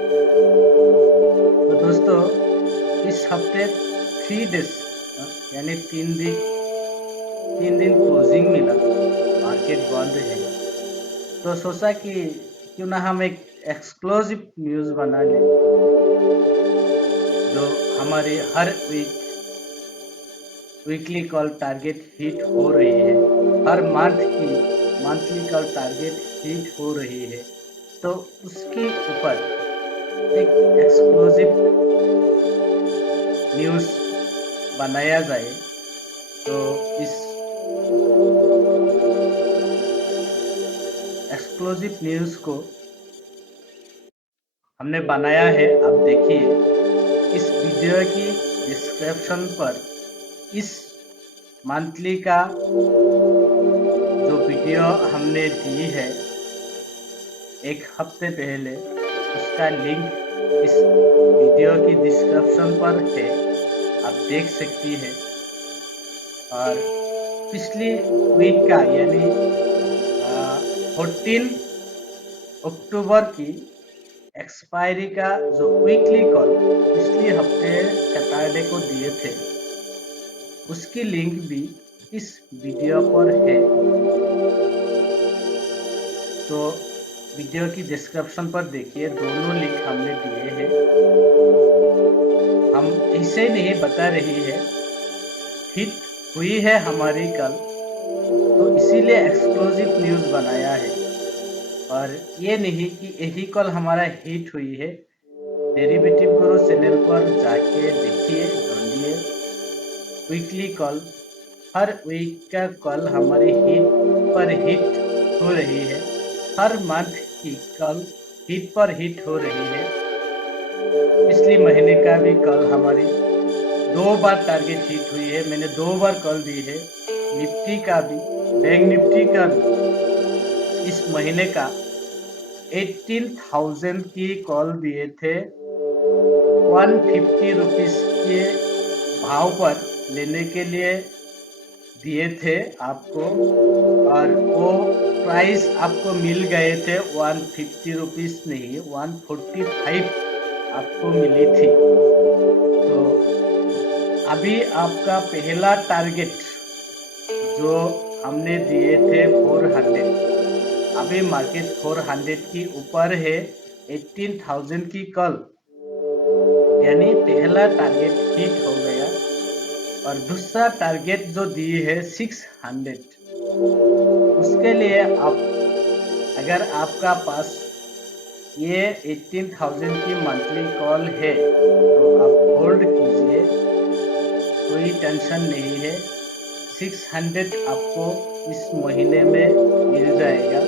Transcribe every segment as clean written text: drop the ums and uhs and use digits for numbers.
तो दोस्तों, इस हफ्ते 3 डेज यानी 3 दिन क्लोजिंग मिला, मार्केट बंद है। तो सोचा कि क्यों ना हम एक एक्सक्लूसिव न्यूज़ बना लें, जो हमारे हर वीकली कॉल टारगेट हिट हो रही है, हर मंथली कॉल टारगेट हिट हो रही है। तो उसके ऊपर एक एक्सक्लूसिव न्यूज़ बनाया जाए। तो इस एक्सक्लूसिव न्यूज़ को हमने बनाया है। आप देखिए, इस वीडियो की डिस्क्रिप्शन पर इस मंथली का जो वीडियो हमने दी है एक हफ्ते पहले, उसका लिंक इस वीडियो की डिस्क्रिप्शन पर है, आप देख सकती है। और पिछली वीक का यानी 14 अक्टूबर की एक्सपायरी का जो वीकली कॉल पिछले हफ्ते सैटरडे को दिए थे, उसकी लिंक भी इस वीडियो पर है। तो वीडियो की डिस्क्रिप्शन पर देखिए, दोनों लिंक हमने दिए हैं। हम ऐसे नहीं बता रही है, हिट हुई है हमारी कल, तो इसीलिए एक्सक्लूसिव न्यूज़ बनाया है। और ये नहीं कि यही कल हमारा हिट हुई है। डेरिवेटिव गुरु चैनल पर जाके देखिए, ढूंढिए वीकली कॉल, हर वीक का कॉल हमारी हिट पर हिट हो रही है, हर मंथ की कॉल हिट पर हिट हो रही है। पिछले महीने का भी कॉल हमारी 2 बार टारगेट हिट हुई है, मैंने 2 बार कॉल दी है। निफ्टी का भी, बैंक निफ्टी का भी इस महीने का 18,000 की कॉल दिए थे, 150 रुपीज के भाव पर लेने के लिए दिए थे आपको, और वो प्राइस आपको मिल गए थे 150 रुपीज नहीं, 145 आपको मिली थी। तो अभी आपका पहला टारगेट जो हमने दिए थे 400, अभी मार्केट 400 की ऊपर है। 18,000 की कल यानी पहला टारगेट हिट हो गया। और दूसरा टारगेट जो दिए है 600, उसके लिए आप, अगर आपका पास ये 18,000 की मंथली कॉल है तो आप होल्ड कीजिए, कोई टेंशन नहीं है। 600 आपको इस महीने में मिल जाएगा,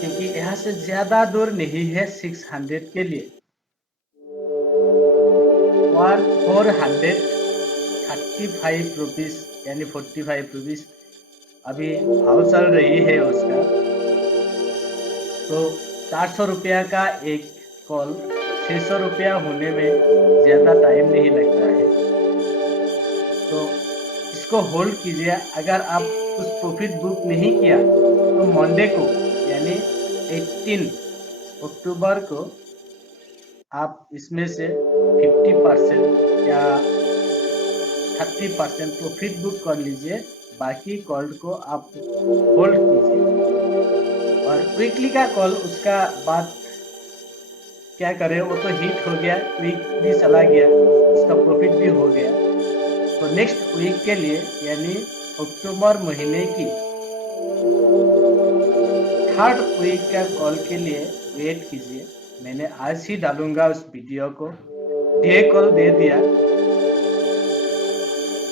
क्योंकि यहाँ से ज़्यादा दूर नहीं है 600 के लिए। 435 रुपीज़ यानी 45 रुपीज़ अभी भाव चल रही है उसका। तो 400 रुपया का एक कॉल 600 रुपया होने में ज़्यादा टाइम नहीं लगता है। तो इसको होल्ड कीजिए। अगर आप कुछ प्रॉफिट बुक नहीं किया तो मंडे को यानी 18 अक्टूबर को आप इसमें से 50% या 30% प्रॉफिट बुक कर लीजिए, बाकी कॉल को आप होल्ड कीजिए। और वीकली का कॉल उसका बाद क्या करें, वो तो हिट हो गया, वीक भी चला गया, उसका प्रॉफिट भी हो गया। तो नेक्स्ट वीक के लिए यानी अक्टूबर महीने की 3rd वीक का कॉल के लिए वेट कीजिए। मैंने आज ही डालूंगा उस वीडियो को। डे कॉल दे दिया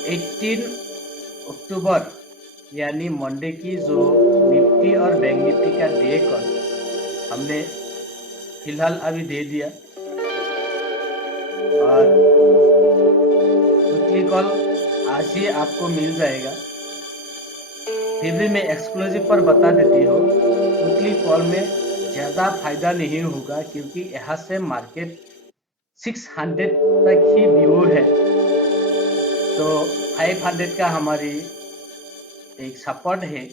18 अक्टूबर यानी मंडे की, जो निफ्टी और बैंक निफ्टी का डे कॉल हमने फिलहाल अभी दे दिया। और वीकली कॉल आज ही आपको मिल जाएगा। फिर भी मैं एक्सक्लूसिव पर बता देती हूँ, वीकली कॉल में ज़्यादा फायदा नहीं होगा, क्योंकि यहाँ से मार्केट 600 तक ही व्यू है। तो 500 का हमारी एक सपोर्ट है,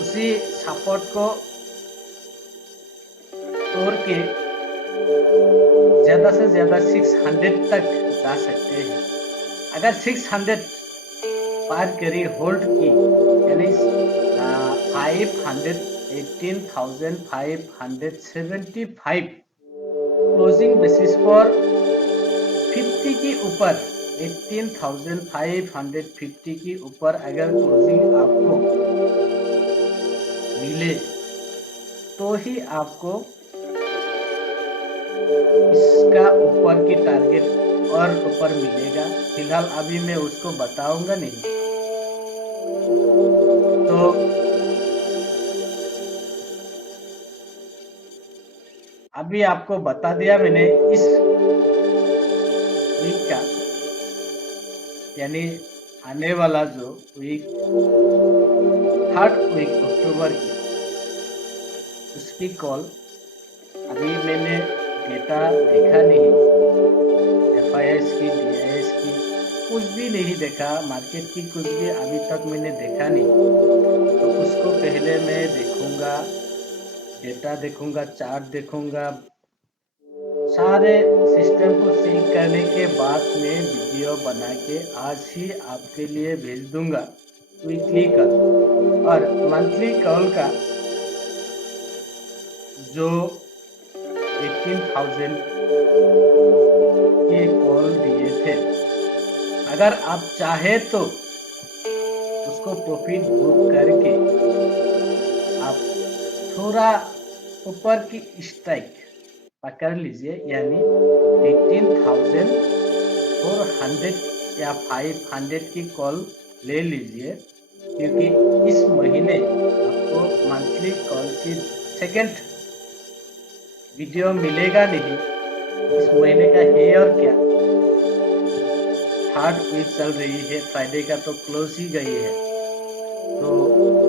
उसी सपोर्ट को तोड़ के ज्यादा से ज्यादा 600 तक जा सकते हैं। अगर 600 पार करी होल्ड की, यानी 518,575 क्लोजिंग बेसिस पर 50 के ऊपर 18,550 के ऊपर अगर क्लोजिंग आपको मिले तो ही आपको इसका ऊपर की टारगेट और ऊपर मिलेगा। फिलहाल अभी मैं उसको बताऊंगा नहीं। तो अभी आपको बता दिया मैंने इस वीक का, यानी आने वाला जो वीक 3rd वीक अक्टूबर की, उसकी कॉल अभी मैंने डेटा देखा नहीं, FIS की, DIS की कुछ भी नहीं देखा, मार्केट की कुछ भी अभी तक मैंने देखा नहीं। तो उसको पहले मैं देखूंगा, डेटा देखूंगा, चार्ट देखूंगा, सारे सिस्टम को चेक करने के बाद मैं वीडियो बना के आज ही आपके लिए भेज दूंगा। वीकली कॉल और मंथली कॉल का जो 18,000 के कॉल दिए थे, अगर आप चाहे तो उसको प्रॉफिट बुक करके आप थोड़ा ऊपर की स्ट्राइक पकड़ लीजिए, यानी 18,400 या 500 की कॉल ले लीजिए, क्योंकि इस महीने आपको मंथली कॉल की सेकंड वीडियो मिलेगा नहीं। इस महीने का है और क्या, 3rd वीक चल रही है, फ्राइडे का तो क्लोज ही गई है, तो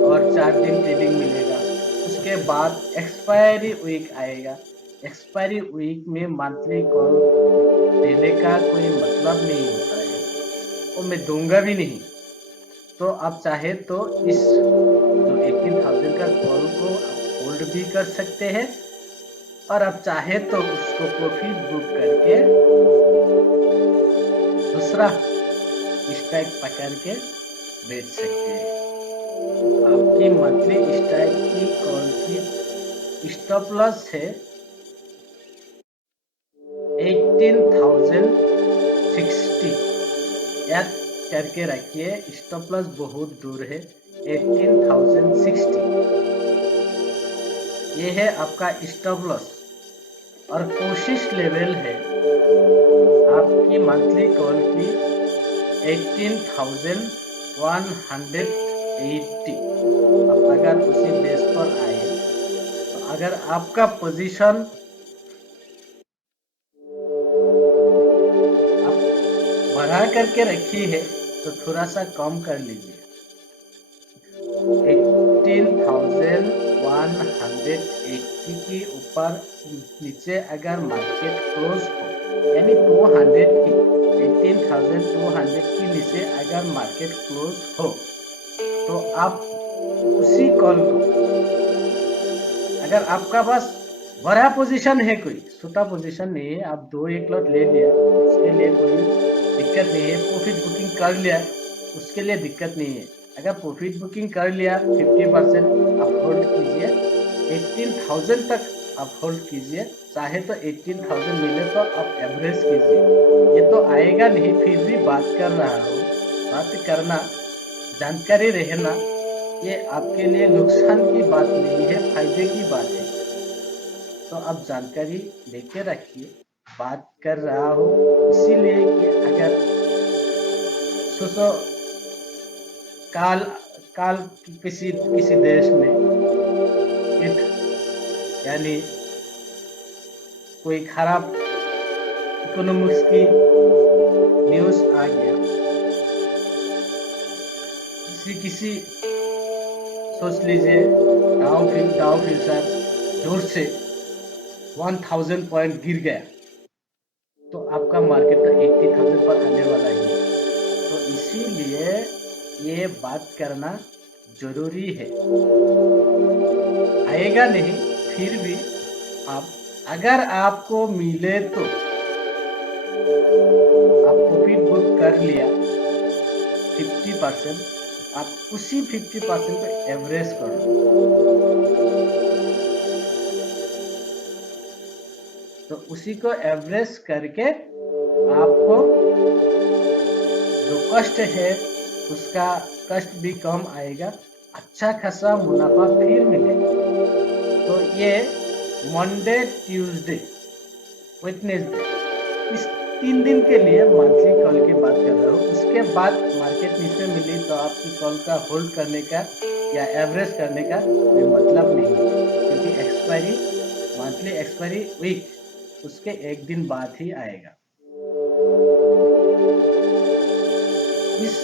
और 4 दिन ट्रेडिंग मिलेगा। उसके बाद एक्सपायरी वीक आएगा। एक्सपायरी वीक में मंथली कॉल देने का कोई मतलब नहीं होता है, और मैं दूंगा भी नहीं। तो आप चाहे तो इस जो 18,000 का कॉल को आप होल्ड भी कर सकते हैं, और आप चाहे तो उसको प्रॉफिट बुक करके दूसरा स्ट्राइक पकड़ के बेच सकते हैं। आपकी मंथली स्ट्राइक की कॉल की स्टॉप लॉस है 18,060, याद करके रखिए, स्टॉप लॉस बहुत दूर है, 18,060 ये है आपका स्टॉप लॉस। और कोशिश लेवल है आपकी मंथली कॉल की 18,180। अब अगर उसी बेस पर आए तो अगर आपका पोजीशन आप बढ़ा करके रखी है तो थोड़ा सा कम कर लीजिए। 18,180 के ऊपर नीचे अगर मार्केट क्लोज हो, यानी 200 की 18,200 के नीचे अगर मार्केट क्लोज हो, तो आप उसी कॉल को, अगर आपका पास बड़ा पोजीशन है, कोई छोटा पोजीशन नहीं है, आप 2-1 लॉट ले लिया, उसके लिए कोई दिक्कत नहीं है। प्रॉफिट बुकिंग कर लिया, उसके लिए दिक्कत नहीं है। अगर प्रॉफिट बुकिंग कर लिया 50% आप होल्ड कीजिए, 18,000 तक आप होल्ड कीजिए, चाहे तो 18,000 मिले तो आप एवरेज कीजिए। ये तो आएगा नहीं, फिर भी बात कर रहा हूँ। बात करना, जानकारी रहना, ये आपके लिए नुकसान की बात नहीं है, फायदे की बात है। तो आप जानकारी लेके रखिए। बात कर रहा हूँ इसीलिए कि अगर सोचो काल किसी देश में एक, यानी कोई खराब इकोनॉमिक्स की न्यूज आ गया, किसी सोच लीजिए डाउ फ्यूचर जोर से 1000 पॉइंट गिर गया, तो आपका मार्केट तो 80,000 पर आने वाला ही है। तो इसीलिए ये बात करना जरूरी है। आएगा नहीं, फिर भी आप अगर आपको मिले तो आप प्रॉफिट बुक कर लिया 50%, आप उसी 50% को एवरेज करो। तो उसी को एवरेज करके आपको जो कष्ट है उसका कष्ट भी कम आएगा, अच्छा खासा मुनाफा फिर मिलेगा। तो ये मंडे, ट्यूसडे, वेडनेसडे, इस 3 दिन के लिए मंथली कॉल की बात कर रहा हूँ। उसके बाद मार्केट नीचे मिली तो आपकी कॉल का होल्ड करने का या एवरेज करने का कोई मतलब नहीं है, क्योंकि एक्सपायरी, मंथली एक्सपायरी वीक उसके एक दिन बाद ही आएगा। इस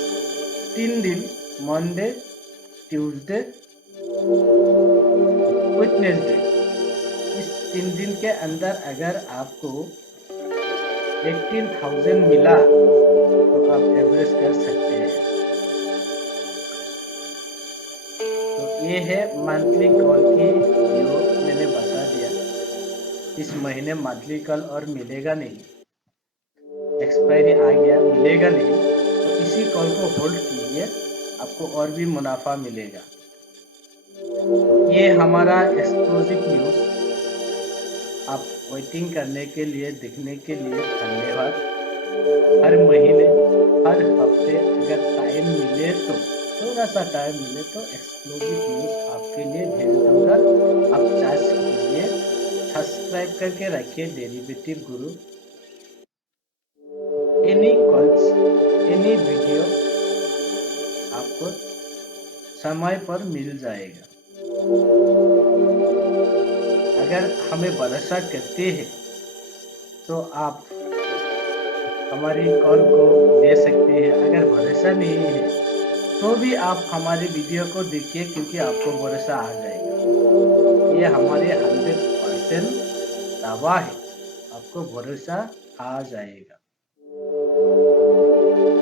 3 दिन मंडे, ट्यूसडे, वेडनेसडे, इस 3 दिन के अंदर अगर आपको 18,000 मिला तो आप एवरेज कर सकते हैं। तो ये है मंथली कॉल की जो मैंने बता दिया। इस महीने मंथली कॉल और मिलेगा नहीं, एक्सपायरी आ गया, मिलेगा नहीं, तो इसी कॉल को होल्ड कीजिए, आपको और भी मुनाफा मिलेगा। ये हमारा एक्सक्लूसिव न्यूज़, आप वेटिंग करने के लिए, देखने के लिए धन्यवाद। हर महीने, हर हफ्ते अगर टाइम मिले तो, थोड़ा सा टाइम मिले तो एक्सक्लूसिव न्यूज़ आपके लिए भेज दूंगा। आप चार्ज कीजिए, सब्सक्राइब करके रखिए डेरिवेटिव गुरु। एनी कॉल्स, एनी वीडियो आपको समय पर मिल जाएगा। अगर हमें भरोसा करते हैं तो आप हमारी कॉल को ले सकते हैं। अगर भरोसा नहीं है तो भी आप हमारे वीडियो को देखिए, क्योंकि आपको भरोसा आ जाएगा। ये हमारे 100% दावा है, आपको भरोसा आ जाएगा।